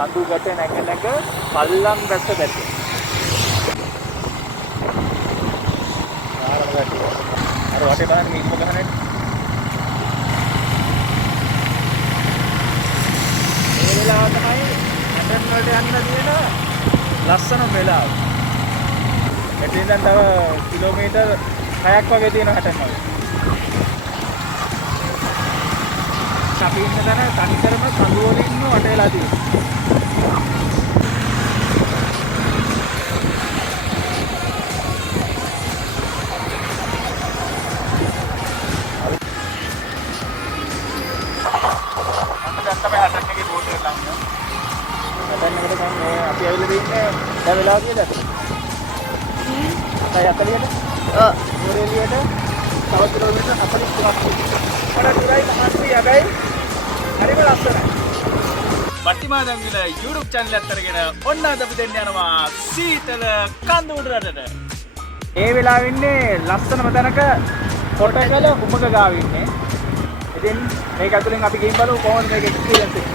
කඳු ගැට නැග පල්ලම් රැස්ස දැක්කේ. අර වටේ බලන්න මේ ඉන්න ගහන්නේ. මේ වෙලාව තමයි හැටන් වලට යන්න තියෙන ලස්සන වෙලාව. එතෙන් දැන් තව කිලෝමීටර් 6ක් වගේ තියෙනවා හැටන් වල. අපි ඉන්න තැන තනිකරම කඳු වලින් වට වෙලා තියෙනවා. අපි ඇවිල්ලා ඉන්නේ දැන් වෙලාව කීයද? 7:40ට. ඔව්. මොරේලියට තව කිලෝමීටර් 43ක්. වඩා දුරයි මහත්මී හැබැයි හරිම ලස්සනයි. වටිමා දම්විල YouTube channel එකත් අරගෙන ඔන්න අද අපි දෙන්න යනවා සීතල කඳුමුඩ රටට. මේ වෙලාවෙ ඉන්නේ ලස්සනම තැනක කොටකල උමක ගාව ඉන්නේ. ඉතින් මේක ඇතුලෙන් අපි ගිහින් බලමු කොහොමද මේක එක්ස්පීරියන්ස් එක.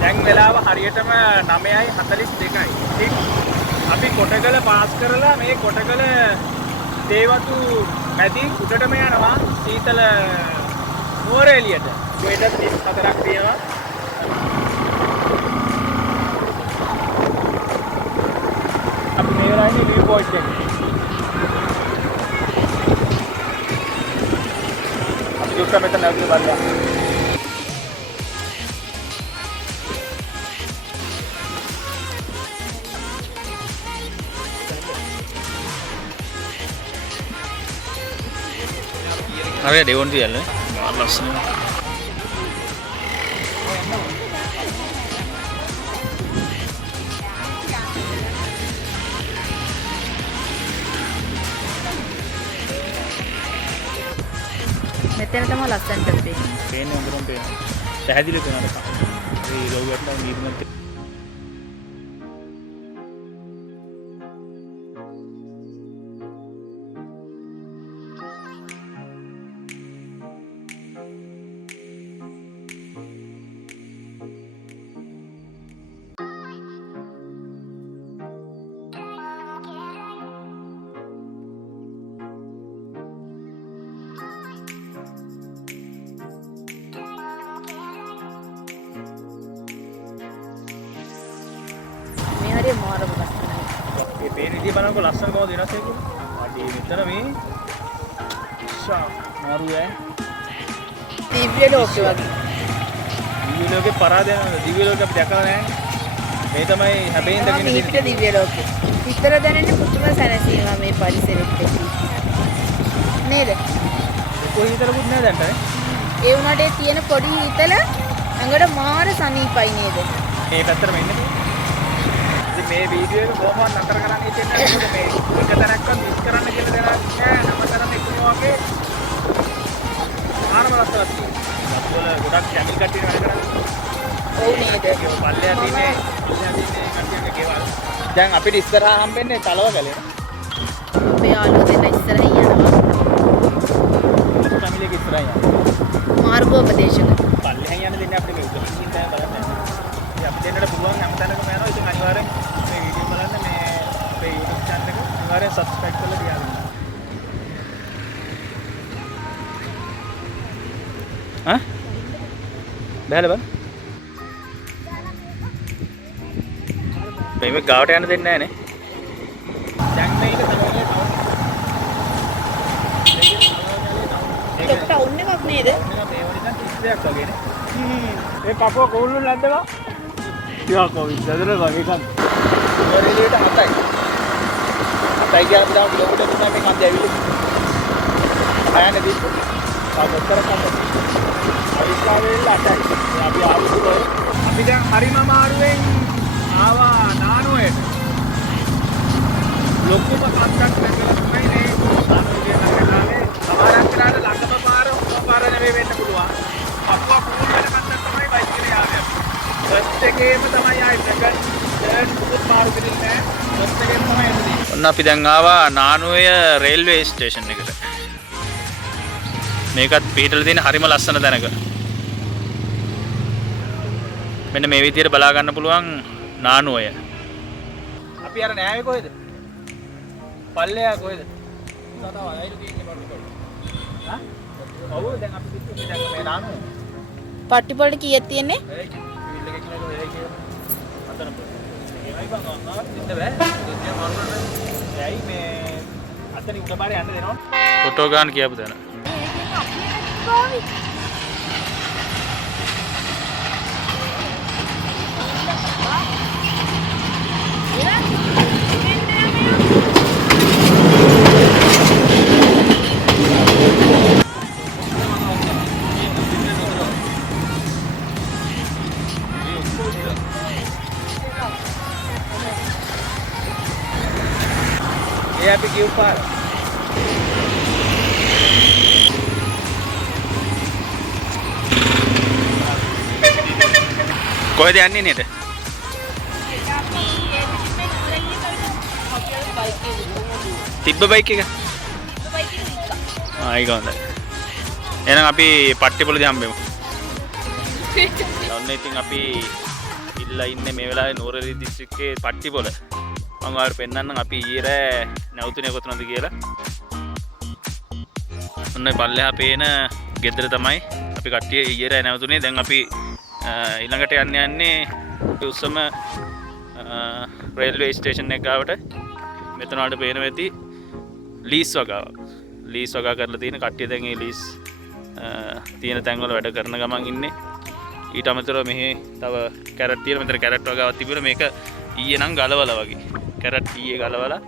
දැන් වෙලාව හරියටම 9:42යි. ඉතින් අපි කොටගල පාස් කරලා මේ කොටගල දේවතු මැදින් උඩටම යනවා සීතල නුවරඑළියට. මේකට 34ක් තියෙනවා. අපි මේ වෙලාවේ view point එකේ. අපි දුක්ක මෙතන ඇවිල්ලා බලන්න. Hari ada on dia lah. Malas ni. මෙතන තමයි ලස්සනට තියෙන්නේ. පේන්නේ හොඳටම පේනවා. පැහැදිලි වෙනවා. ඒ ලෝගෝට නිර්මාණය මාරම ලස්සනයි. මේ පේන විදිය බලනකොට ලස්සන කොහොමද වෙනස් වෙන්නේ? අඩේ මෙතන මේ මාරු ඈ. දිව්‍ය ලෝකෙ වගේ. දිව්‍ය ලෝකේ පරාදය යනවා. දිව්‍ය ලෝකෙ අපි දැකලා නැහැ. මේ තමයි හැබැයි ඉඳගෙන මේ පිට දිව්‍ය ලෝකෙ. විතර දැනෙන්නේ පුදුම සැනසීම මේ පරිසරෙත් එක්ක. නේද? කොයි විතරකුත් නෑ දැන්ට නේ. ඒ වුණාට ඒ තියෙන පොඩි හිතල ඇඟට මාර සනීපයි නේද? මේ පැත්තටම ඉන්නේ. මේ වීඩියෝ එක කොහොමවත් නතර කරන්න හිතෙන්නේ නැහැ. මොකද මේ එක තැනක්වත් මිස් කරන්න කියලා දෙයක් නැහැ. හැමතැනම එකම වගේ ආනම රසවත් තියෙනවා. වල ගොඩක් කැමිල් කට්ටිය වැඩ කරන්නේ. ඔව් නේද? පල්ලෙහා තියෙන්නේ කට්ටියගේ ගෙවල්. දැන් අපිට ඉස්සරහා හම්බෙන්නේ තලවගලේ. අපේ යාළුවෝ දෙන්න ඉස්සරහින් යනවා. කැමිලේ ඉස්සරහින් යනවා. මාර්ගෝපදේශක. පල්ලෙහා යන්න දෙන්නේ අපිට මේක. ඉතින් තමයි බලන්න. අපි දෙන්නට පුළුවන් හැමතැනකම යනවා. ඉතින් අනිවාර්යෙන් මේ වීඩියෝ බලන්න මේ අපේ YouTube channel එක අනිවාර්යෙන් subscribe කරලා තියාගන්න. ඈ? බැලුවා බං. මේ ගාවට යන්න දෙන්නේ නැහැ නේ. දැන් මේක තමයි ඒක ටවුන් එකක් නේද? මේ වගේ නිකන් 30ක් වගේ නේ. මේ පපුව කෝල්ලු නැද්දවා? ටිකක් කොවිද දදර වගේ කන්. මොරේලියට 7යි. 7යි කියන පුරාම කිලෝමීටර් 3ක් මේ කන්ද ඇවිල්ලා. ආයනේ දීපු. සාගතර කන්ද. අයිස්ලාවෙල් 8යි. අපි ආවුදුර. අපි දැන් හරිම අමාරුවෙන් ආවා නානුවේට. ලොකුම කන්දක් නැගලා තමයි මේ නානුවේ කියන වෙලාවේ සමහරක් කරාට ළඟම පාර නෙවෙයි වෙන්න පුළුවන්. පපුව කුරුල් වෙන කන්දක් තමයි බයිසිකලේ ආවේ. ෆස්ට් එකේම තමයි ආයි සෙකන්ඩ් තර්ඩ් මුකුත් පාරු දෙන්නේ නැහැ. ෆස්ට් එකේම තමයි එන්නේ. ඔන්න අපි දැන් ආවා නානුවය රේල්වේ ස්ටේෂන් එකට. මේකත් පිටතල තියෙන හරිම ලස්සන තැනක. මෙන්න මේ විදිහට බලා ගන්න පුළුවන් නානුවය. අපි අර නෑවේ කොහෙද? පල්ලෙයා කොහෙද? තාතා වයයිද තියෙන්නේ පට්ටිපොළ. හා? ඔව් දැන් අපි කිව්වේ දැන් මේ නානුවය. පට්ටිපොළට කීයක් තියෙන්නේ? ඒ බිල් එක කියලා ඒ කියලා. අතන පොළ. ඒයි බං ආවත් ඉන්න බෑ. දෙන්න මරුණට. ඇයි මේ අතන උඩ පාරේ යන්න දෙනවද? ෆොටෝ ගන්න කියපු තැන. ඒ අපි කියු පාර. කොහෙද යන්නේ නේද? තිබ්බ බයික් එක. ඒක හොඳයි. එහෙනම් අපි පට්ටිපොළදී හම්බෙමු. ඔන්න ඉතින් අපි ඉල්ලා ඉන්නේ මේ වෙලාවේ නෝරෙලි දිස්ත්‍රික්කයේ පට්ටිපොළ. මම ඔයාලට පෙන්නන්නම් අපි ඊයේ රෑ නැවතුනේ කොතනද කියලා. ඔන්න පල්ලෙහා පේන ගෙදර තමයි අපි කට්ටිය ඊයේ රෑ නැවතුනේ. දැන් අපි ඊළඟට යන්නේ උස්සම රේල්වේ ස්ටේෂන් එක ගාවට. මෙතන වලට පේන වෙති ලීස් වගාවක්. ලීස් වගා කරලා තියෙන කට්ටිය දැන් මේ ලීස් තියෙන තැන් වල වැඩ කරන ගමන් ඉන්නේ. ඊට අමතරව මෙහි තව කැරට් තියෙන මෙතන කැරට් වගාවක් තිබුණා. මේක ඊයේ නම් ගලවලා වගේ. කැරට් ඊයේ ගලවලා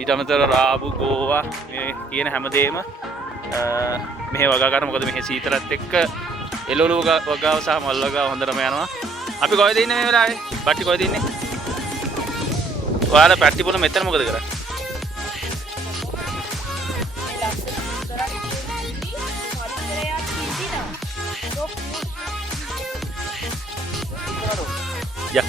ඊට අමතරව රාබු ගෝවා මේ කියන හැමදේම මෙහි වගා කරන. මොකද මෙහි සීතලත් එක්ක එළවලු වගාව සහ මල් වගාව හොඳටම යනවා. අපි කොහෙද ඉන්නේ මේ වෙලාවේ? පට්ටි කොහෙද ඉන්නේ? ඔයාලා පට්ටිපොළ මෙතන මොකද කරන්නේ? යා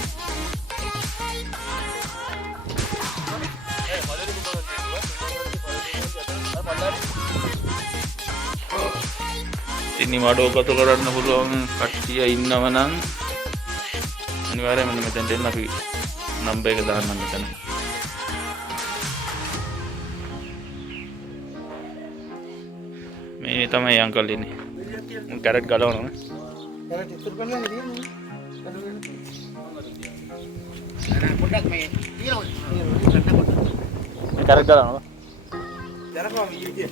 ඉතින් වඩෝ කතු කරන්න පුළුවන් කට්ටිය ඉන්නව නම් අනිවාර්යයෙන්ම මෙතෙන්ට එන්න. අපි නම්බර් එක දාන්නම් මෙතන. මේ තමයි අංකල් ඉන්නේ. මම කැරට් ගලවනවා. කැරට් ඉතුරු කරලා නෙදියන්නේ. පොඩ්ඩක් මේ තියෙනවා. කැරට් ගලවනවා. දරපුවා මේ විදිය.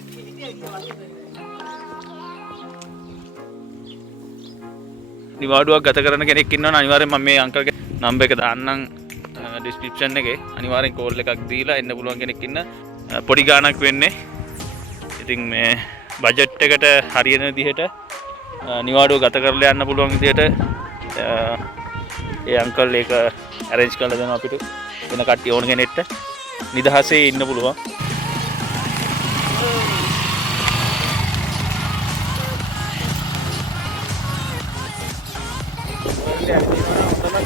නිවාඩුවක් ගත කරන කෙනෙක් ඉන්නවනම් අනිවාර්යෙන් මම මේ අංකල්ගේ නම්බර් එක දාන්නම් ඩිස්ක්‍රිප්ෂන් එකේ. අනිවාර්යෙන් කෝල් එකක් දීලා එන්න පුළුවන් කෙනෙක් ඉන්න. පොඩි ගාණක් වෙන්නේ. ඉතින් මේ බජට් එකට හරියන විදිහට නිවාඩුව ගත කරලා යන්න පුළුවන් විදිහට ඒ අංකල් ඒක arrange කරලා දෙනවා අපිට. වෙන කට්ටිය ඕන කෙනෙක්ට නිදහසේ ඉන්න පුළුවන්.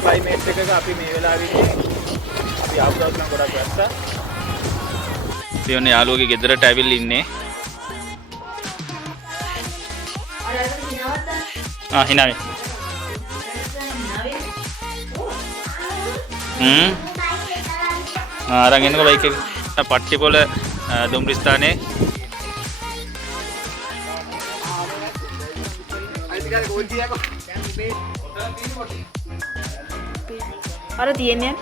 ක්ලයිමේට් එකක අපි මේ වෙලාවේ අපි ආපුවත් නම් ගොඩක් වැස්සා. ඉතින් යාළුවගේ ගෙදරට ඇවිල්ලා ඉන්නේ. හිනාවේ. අරන් එන්නකෝ බයික් එක. පට්ටිපොළ දුම්රිය ස්ථානයේ අර තියන්නේ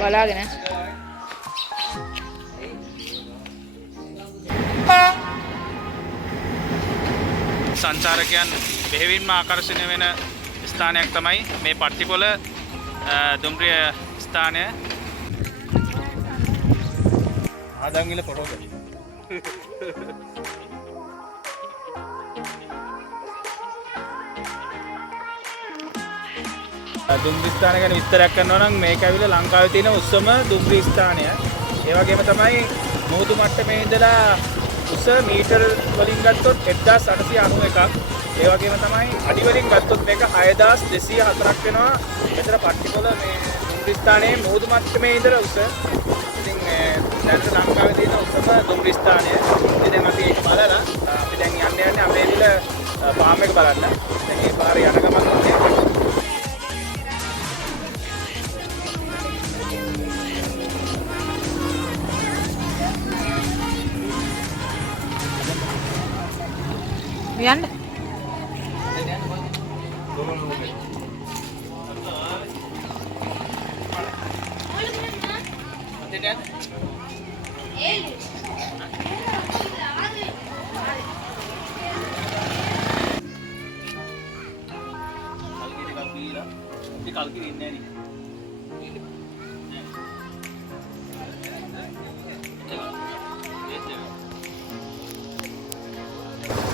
බලාගෙන සංචාරකයන් බෙහෙවින්ම ආකර්ෂණය වෙන ස්ථානයක් තමයි මේ පට්ටිපොළ දුම්රිය ස්ථානය. ආදංගිල ෆොටෝ ගන්න. දුම්රිය ස්ථානය ගැන විස්තරයක් කරනවා නම් මේක ඇවිල්ලා ලංකාවේ තියෙන උස්සම දුම්රිය ස්ථානය. ඒ වගේම තමයි මුහුදු මට්ටමේ ඉඳලා උස මීටර වලින් ගත්තොත් 1891ක්. ඒ වගේම තමයි අඩි වලින් ගත්තොත් මේක 6204ක් වෙනවා. මෙතන පට්ටිපොළ මේ දුම්රිය ස්ථානයේ මුහුදු මට්ටමේ ඉඳලා උස. ඉතින් දැන් ලංකාවේ තියෙන උසම දුම්රිය ස්ථානය. ඉතින් අපි ඒක බලලා අපි දැන් යන්නේ අපේවිල ෆාම් එක බලන්න. දැන් මේ පාරේ යන ගමන් යන්න.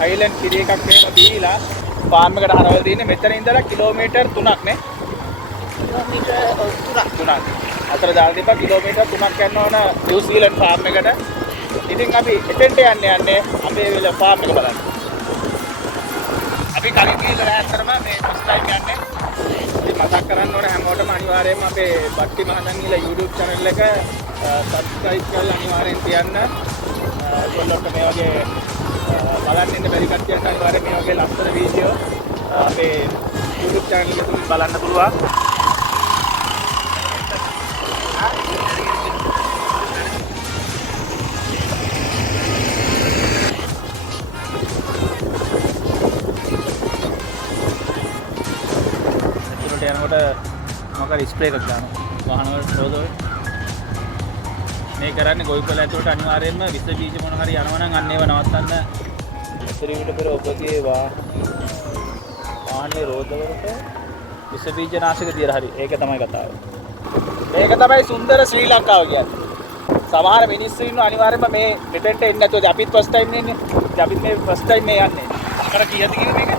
අයිලන්ඩ් කිරි එකක් මේක දීලා ෆාම් එකට හරවලා තියෙන්නේ. මෙතන ඉඳලා කිලෝමීටර් 3ක් නේ. කිලෝමීටර් 3ක්. අතර දාලා තිබ්බා කිලෝමීටර් 3ක් යන්න ඕන නිව්සීලන්ඩ් ෆාම් එකට. ඉතින් අපි එතෙන්ට යන්නේ අපේවිල ෆාම් එක බලන්න. අපි කලින් ගිහලා ඇත්තරම මේ ෆස්ට් ටයිම් යන්නේ. ඉතින් මතක් කරන්න ඕන හැමෝටම අනිවාර්යයෙන්ම අපේ බට්ටි මහදංගිලා YouTube channel එක subscribe කරලා අනිවාර්යෙන් තියන්න. ඔයගොල්ලොන්ට මේ වගේ බලන්න ඉන්න බැරි කට්ටියට අනිවාර්යෙන් මේ වගේ ලස්සන වීඩියෝ අපේ YouTube channel එකෙන් බලන්න පුළුවන්. ඒකට යනකොට මොකද ස්ප්‍රේ එකක් දානවා. වාහන වල රෝදවල මේ කරන්නේ ගොවිපළ ඇතුළට අනිවාර්යයෙන්ම විස බීජ මොන හරි යනවා නම් අන්න ඒව නවත්තන්න. ඇතරීමට පෙර ඔබගේ වාහනේ රෝදවලට විස බීජ නාශක දියලා හරි. ඒක තමයි කතාව. මේක තමයි සුන්දර ශ්‍රී ලංකාව කියන්නේ. සමහර මිනිස්සු ඉන්නවා අනිවාර්යයෙන්ම මේ මෙතෙන්ට එන්නේ නැතුව අපිත් ෆස්ට් ටයිම් නෙන්නේ. අපිත් මේ ෆස්ට් ටයිම් මේ යන්නේ. අකට කීයද කිව්වේ මේක?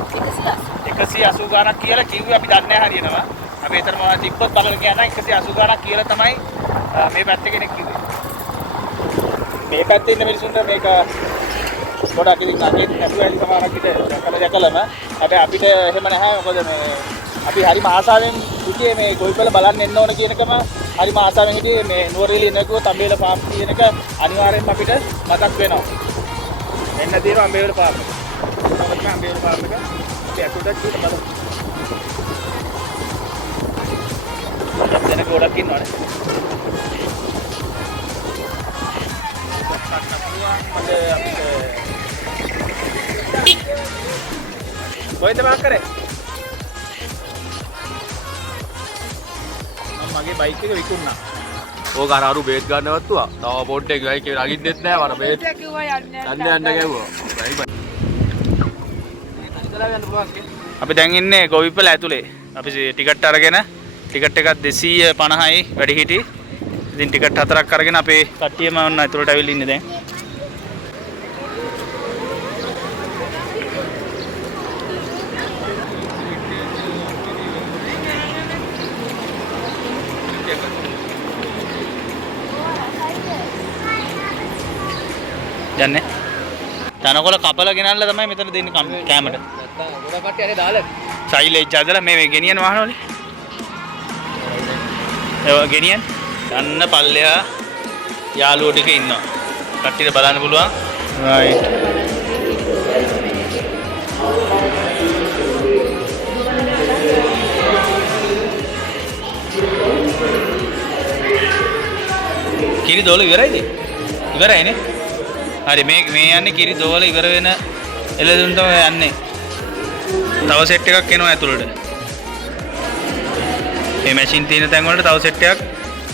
180 ගාණක් කියලා කිව්වේ අපි දන්නේ නැහැ හරියනවා. අපි ඒතරම තිබ්බත් බලන්න කියන 180 ගාණක් කියලා තමයි මේ පැත්තේ කෙනෙක් කිව්වේ. මේ පැත්තේ ඉන්න මිනිස්සුන්ට මේක ගොඩක් ඉතින් නැගෙත් නැතුවයි සමහරක් විට දැකලම හැබැයි අපිට එහෙම නැහැ. මොකද මේ අපි හරිම ආසාවෙන් හිටියේ මේ ගොවිපළ බලන්න එන්න ඕන කියනකම හරිම ආසාවෙන් හිටියේ මේ නුවරඑළිය නැගුව තඹේල ෆාම් කියන එක අනිවාර්යෙන්ම අපිට මතක් වෙනවා. එන්න තියෙනවා අඹේවල ෆාම් එක. තමයි අඹේවල ෆාම් එක. අපි අකුඩක් කියලා බලමු. දැන් ගොඩක් ඉන්නවනේ. කොහෙද වාක් කරේ? මගේ බයික් එක විකුණා. ඕක අර බේත් ගන්න වත්තුවා. තව පොඩ්ඩක් ගයි කියලා අගින්නෙත් නෑ වර බේත්. කිව්වා යන්න ගැව්වා. අපි දැන් ඉන්නේ ගොවිපළ ඇතුලේ. අපි ටිකට් අරගෙන ටිකට් එකක් 250යි වැඩි හිටි. ඉතින් ටිකට් 4ක් අරගෙන අපේ කට්ටියම ඔන්න ඇතුලට ඇවිල්ලා ඉන්නේ දැන්. යන්නේ තනකොළ කපලා ගෙනල්ලා තමයි මෙතන දෙන්නේ කෑමට. නැත්තම් ගොඩ කට්ටිය අනේ දාලා සයිලේජ් හදලා මේ ගෙනියන වාහනවලේ. ඒවා ගෙනියන් යන්න පල්ලෙහා යාළුවෝ ටික ඉන්නවා. කට්ටියට බලන්න පුළුවන්. right. කිරි දෝල ඉවරයිද? ඉවරයිනේ. හරි මේ යන්නේ කිරි දෝල ඉවර වෙන එළදෙනු තමයි යන්නේ. තව සෙට් එකක් එනවා ඇතුළට. මේ මැෂින් තියෙන තැන් වලට තව සෙට් එකක්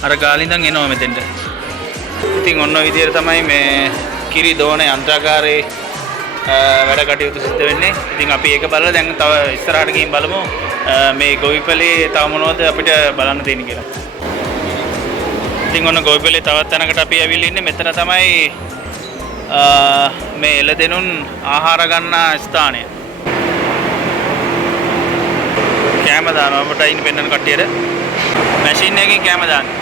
අර ගාලින් ඉඳන් එනවා මෙතෙන්ට. ඉතින් ඔන්න ඔය විදිහට තමයි මේ කිරි දෝන යන්ත්‍රාගාරේ වැඩ කටයුතු සිද්ධ වෙන්නේ. ඉතින් අපි ඒක බලලා දැන් තව ඉස්සරහට ගිහින් බලමු මේ ගොවිපළේ තව මොනවද අපිට බලන්න තියෙන්නේ කියලා. ඉතින් ඔන්න ගොවිපළේ තවත් තැනකට අපි ඇවිල්ලා ඉන්නේ. මෙතන තමයි මේ එළදෙනුන් ආහාර ගන්න ස්ථානය. කෑම දානවා අපට අයින් පෙන්නන කට්ටියට. මැෂින් එකකින් කෑම දාන්නේ.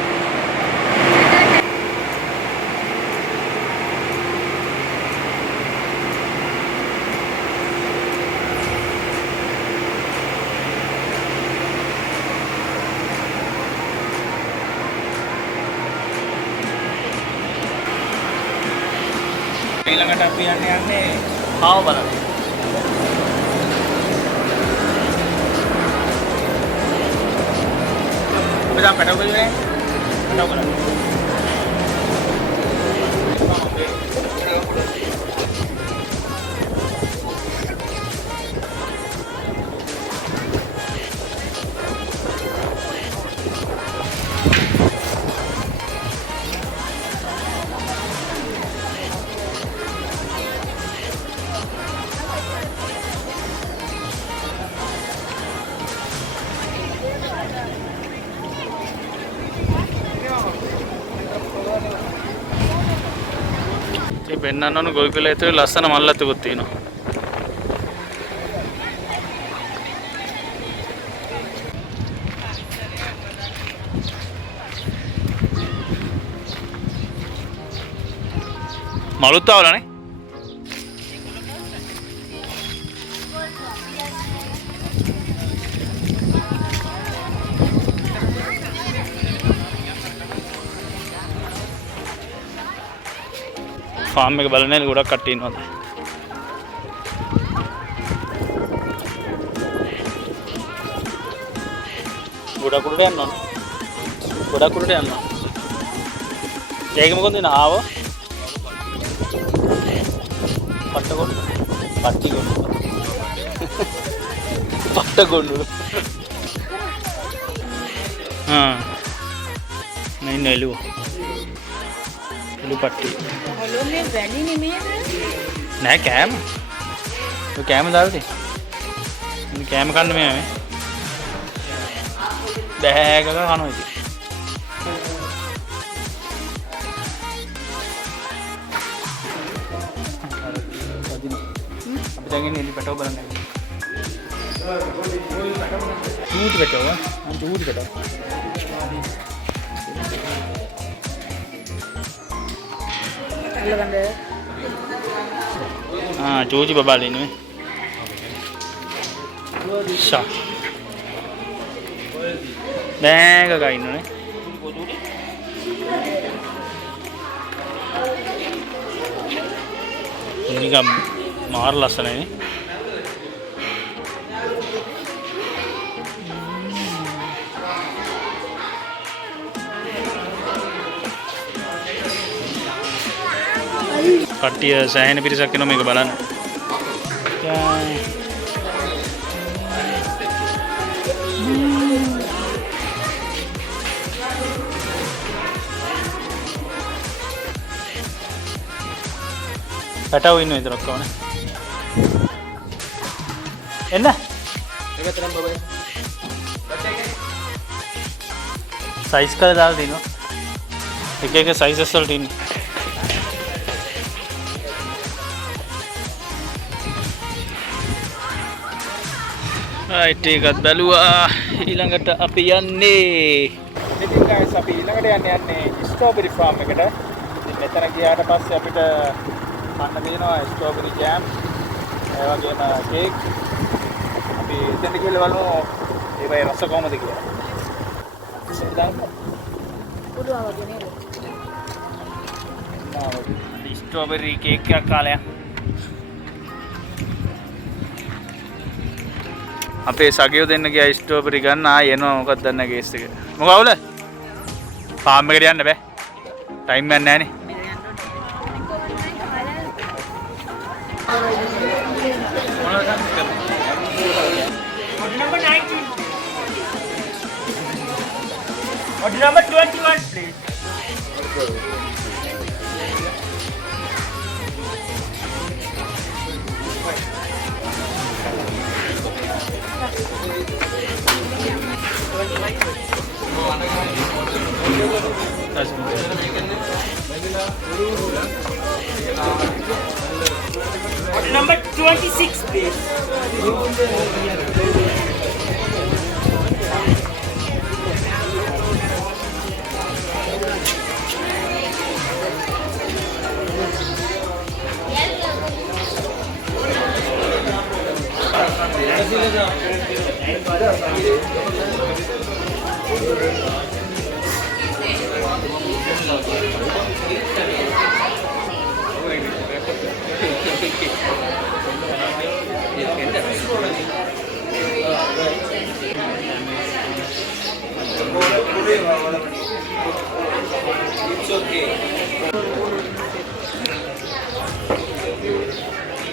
ඊළඟට අපි යන්නේ ආව බලන්න. බෙදා පැටව බලන්නේ. පැටව බලන්න. ඉතින් පෙන්නන්න ඕන ගොවි පෙළ ඇතුලේ ලස්සන මල්ලතුකුත් තියෙනවා. මලුත් ආවලානේ. ෆාම් එක බලන්නේ ගොඩක් කට්ටිය ඉන්නවා. ගොඩක් උඩට යනවා. ගොඩක් උඩට යනවා. ඒක මොකද නේ ආව? පට්ටගොන්න. පට්ටිගොන්න. පට්ටගොන්න. නේ නෙලු. නෙලු පට්ටි. හොලොන්නේ වැඩි නෙමෙයිද? නෑ කෑම. ඔය කෑම දාලා තියෙන්නේ. මේ කෑම කන්න මේ බෑගක කනවා ඉතින්. අපි දැන් ඉන්නේ එලි පැටව බලන්න. චූටි පැටව. චූටි පැටව. අල්ලගන්න. චූටි බබාලා ඉන්නේ. ෂා. බෑගක ඉන්නනේ. නිකම් මාර ලස්සනයි. කට්ටිය සෑහෙන පිරිසක් එනවා මේක බලන්න. පැටව ඉන්න විතර ඔක්කොම නේ. එන්න. එමෙතරම් බබයි. සයිස් කර දාලා තිනවා. එක එක සයිසස් වලට ඉන්නේ. රයිට් එකත් බැලුවා. ඊළඟට අපි යන්නේ. ඉතින් guys අපි ඊළඟට යන්නේ ස්ට්‍රෝබෙරි ෆාම් එකට. ඉතින් මෙතන ගියාට පස්සේ අපිට කන්න තියෙනවා ස්ට්‍රෝබෙරි ජෑම්, ඒ වගේම කේක්. අපි එතනට ගිහලා බලමු ඒවයි රස කොහමද කියලා. පුදුම වගේ නේද? ස්ට්‍රෝබෙරි කේක් එකක් කාලයක්. අපේ සගයෝ දෙන්න ගියා ස්ට්‍රෝබෙරි ගන්න. ආයෙ එනවා මොකක්ද දන්නේ කේස් එක. මොකද අවුල? ෆාම් එකට යන්න බෑ. ටයිම් එකක් නැහැනේ. Number 19. Order number 21, please. Order number 26, please.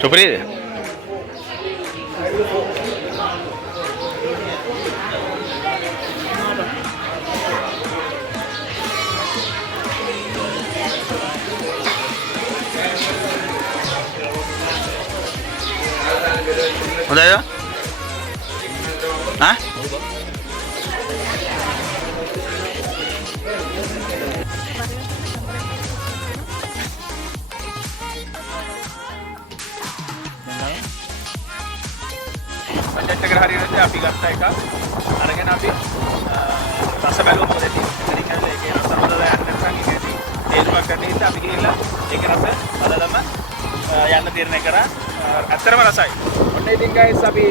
සුපිරිද? හොඳයිද? හා? බජට් එක හරියට අපි ගත්ත එක අරගෙන අපි රස බැලුවා මොකද තියෙන්නේ. එතනින් ඇවිල්ලා ඒකේ රස බලලා යන්න නැත්නම් ඒකේදී තේරුමක් ගන්න ඉතින් අපි ගිහිල්ලා ඒක රස බලලම යන්න තීරණය කරා. ඇත්තටම රසයි. ඔන්න ඉතින් guys අපි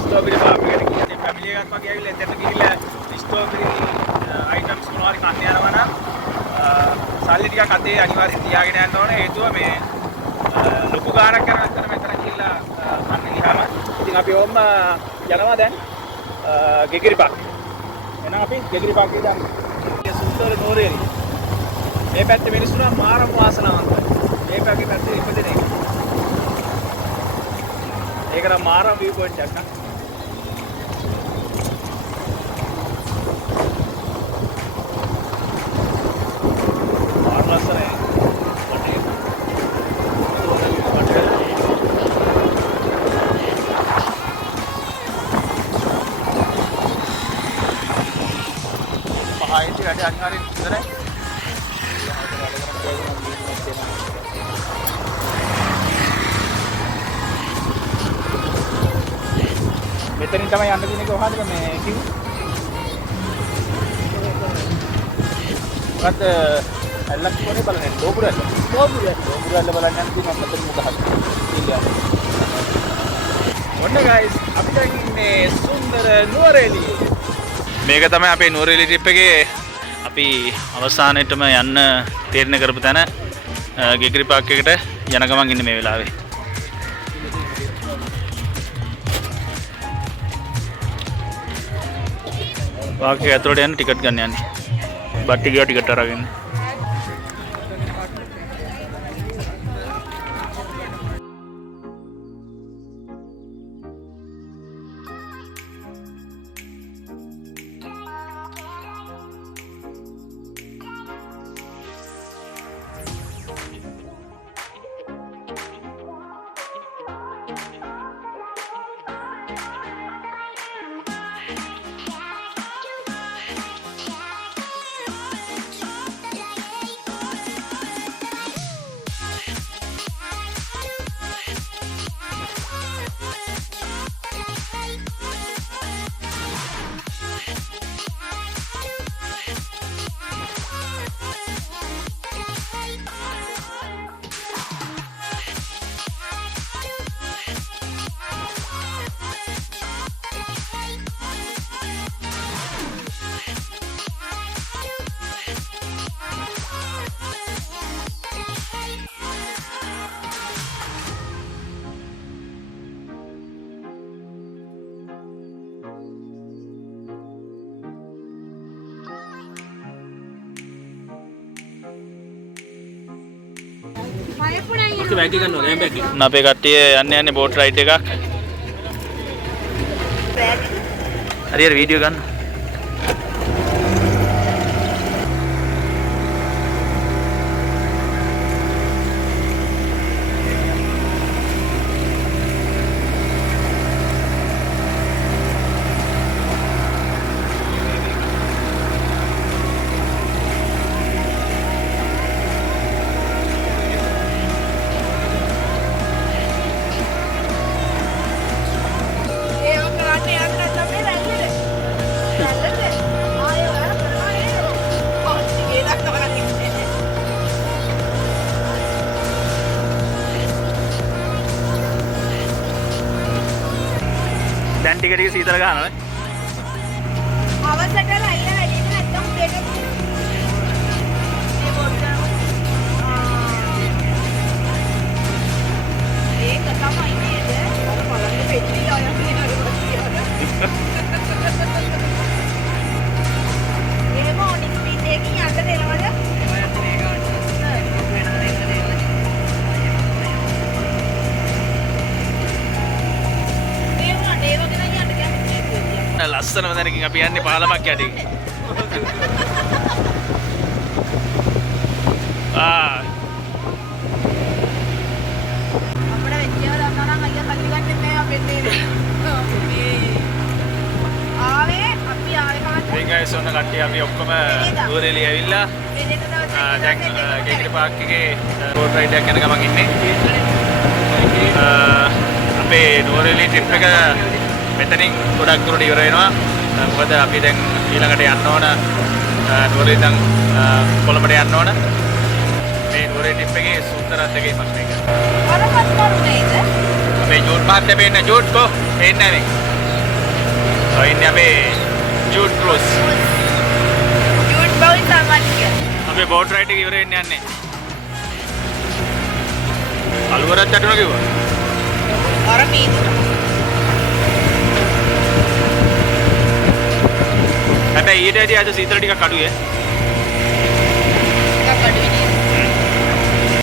ස්ට්‍රෝබෙරි ෆාම් එකට ගිහින් ෆැමිලි එකක් වගේ ඇවිල්ලා එතන ගිහිල්ලා ස්ට්‍රෝබෙරි අයිටම්ස් මොනවා හරි කන්න යනවා නම් සල්ලි ටිකක් අතේ අනිවාර්යෙන් තියාගෙන යන්න ඕනේ. හේතුව මේ ලොකු ගාණක් කරන අතර මෙතන ගිහිල්ලා කන්න ගියාම ඉතින් අපි ඕම යනවා දැන් ගෙගිරි පාක්. එහෙනම් අපි ගෙගිරි පාක්ේ යන්නේ. මේ සුන්දර නෝරේලි. මේ පැත්තේ මිනිස්සු නම් මාරම වාසනාවන්තයි. මේ පැත්තේ ඉපදෙන එක. ඒක නම් මාරම view point එකක් නා. ආර්ලස්සනේ. පහයින් වැඩ අනිවාර්යෙන් ඉවරයි. මෙතනින් තමයි යන්න තියෙන්නේ කොහොමද මේ කිව්වේ? මොකද ඇල්ලක් කොනේ බලන්නේ ලෝපුරල්ල. ලෝපුරල්ල බලන්න යන්න තියෙනවා මෙතන මොකක්ද? ඔන්න guys අපි දැන් ඉන්නේ සුන්දර නුවරඑළිය. මේක තමයි අපේ නුවරඑළිය ට්‍රිප් එකේ අපි අවසානයේටම යන්න තීරණය කරපු තැන ගෙගිරි පාක් එකට යන ගමන් ඉන්නේ මේ වෙලාවේ. පාක් එක ඇතුළට යන්න ටිකට් ගන්න යන්නේ. බට්ටි ගියා ටිකට් අරගෙන. අපේ කට්ටිය යන්නේ බෝට් රයිඩ් එකක්. හරියට වීඩියෝ ගන්න. දැන් ටික ටික සීතල ගන්නවා. අවසට ලයිලා වැඩි නැත්නම් දෙක මේ බෝඩ් ඒක තමයි නේද? බලන්න පෙට්ටි ආයක් කියනවා. එහෙම ඕනි ස්පීඩ් එකකින් යන්න දෙනවද? ලස්සනම තැනකින් අපි යන්නේ පාලමක් යටින්. guys, ඔන්න කට්ටිය අපි ඔක්කොම නුවරඑළිය ඇවිල්ලා දැන් ගේගිරි පාක් එකේ බෝට් රයිඩ් එකක් යන ගමන් ඉන්නේ. අපේ නුවරඑළිය ට්‍රිප් එක මෙතනින් ගොඩක් දුරට ඉවර වෙනවා. මොකද අපි දැන් ඊළඟට යන්න ඕන නුවරඑළිය ඉඳන් කොළඹට යන්න ඕන. මේ නුවරඑළිය ට්‍රිප් එකේ සුන්දරත් එකේ මම මේක. වරපත් කරුණේද? අපේ ජූඩ් මහත්තයා පේන්න ජූඩ් කො එන්නේ නැහැ මේ. ඔය ඉන්නේ අපේ Jude Cruise. Jude බවයි සාමාන්‍ය. අපේ බෝට් රයිඩ් එක ඉවර වෙන්න යන්නේ. අලුවරත් යටුණා කිව්වා. අර මීදුන. හැබැයි ඊට වැඩි අද සීතල ටිකක් අඩුයි. ටිකක් අඩුයි නේද?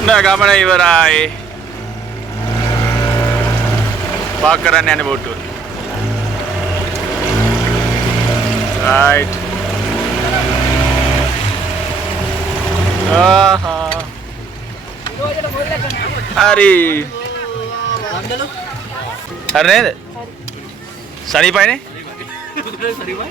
නෑ ගමන ඉවරයි. පාක් කරන්න යන්නේ බෝට්ටුව. Right. Hari. Hari nේද? සනීපයිනේ? සනීපයි.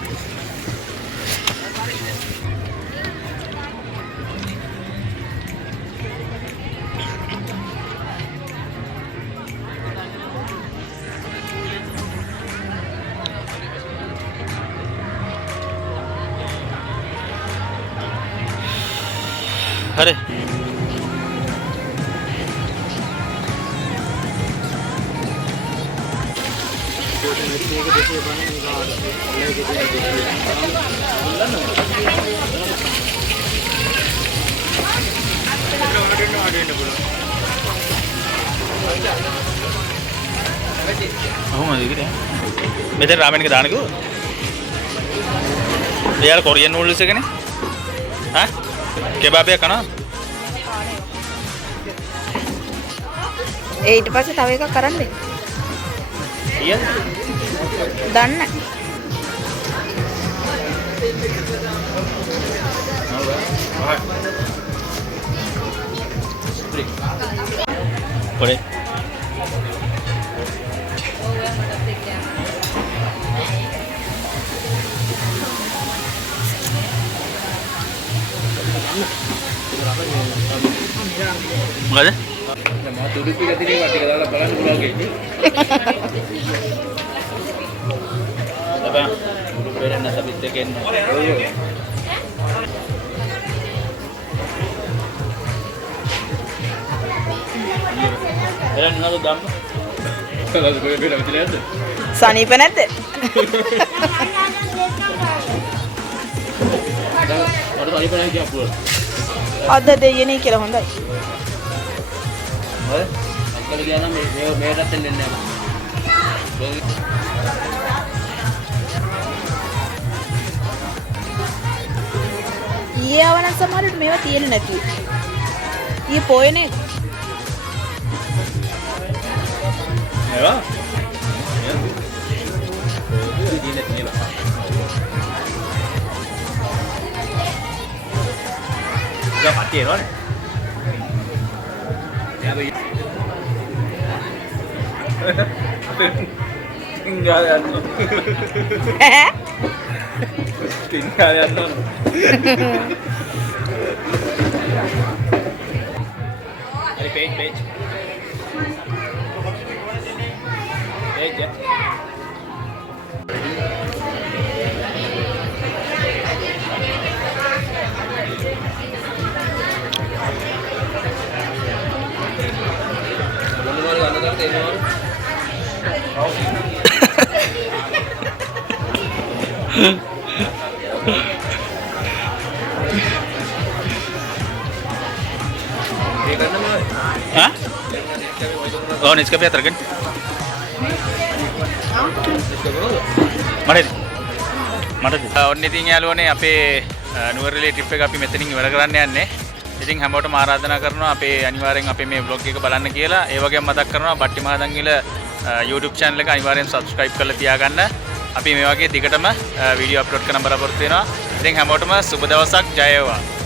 Hare. මෙතන රාමෙන් එක දාන්න කිව්වද? එයාලා කොරියන් නූඩල්ස් එකනේ. හා? කෙබාබයක් කනවා. ඊට පස්සේ තව එකක් කරන්න දෙන්න. ඊයද? දන්න. කොරේ. මොකද? මම තුඩුපි ගතිනේ ටික දාලා බලන්න පුළුවන් ඉන්නේ. අපේ ගෲප් එකේ නැස පිට එකෙන්. එරන් නේද ගම්ම? කලස් ගොඩ බෙලා විතර යද්ද? සනීප නැද්ද? මට සනීප නැහැ කියන්න පුළුවන්. අද දෙයනේ කියලා හොඳයි. හරි. අක්කල ගියා නම් මේකටත් එන්නේ නැහැ. ඊයේ ආවනම් සමහරවිට මේවා තියෙන්නේ නැති. ඊයේ පොයනේ. ඒවා? Gak mati ya, non? Tinggal ya, non. Tinggal ya, non. Ada page. Page ya. Hah? Oh, Nescafe kan? මඩේද? ඔන්න ඉතින් යාළුවනේ අපේ නුවරඑළිය ට්‍රිප් එක අපි මෙතනින් ඉවර කරන්න යන්නේ. ඉතින් හැමෝටම ආරාධනා කරනවා අපේ අනිවාර්යෙන් අපේ මේ vlog එක බලන්න කියලා. ඒ වගේම මතක් කරනවා බට්ටි මහදංගිල YouTube channel එක අනිවාර්යෙන් subscribe කරලා තියාගන්න. අපි මේ වගේ දිගටම වීඩියෝ අප්ලෝඩ් කරන බලාපොරොත්තු වෙනවා. ඉතින් හැමෝටම සුබ දවසක්. ජය වේවා.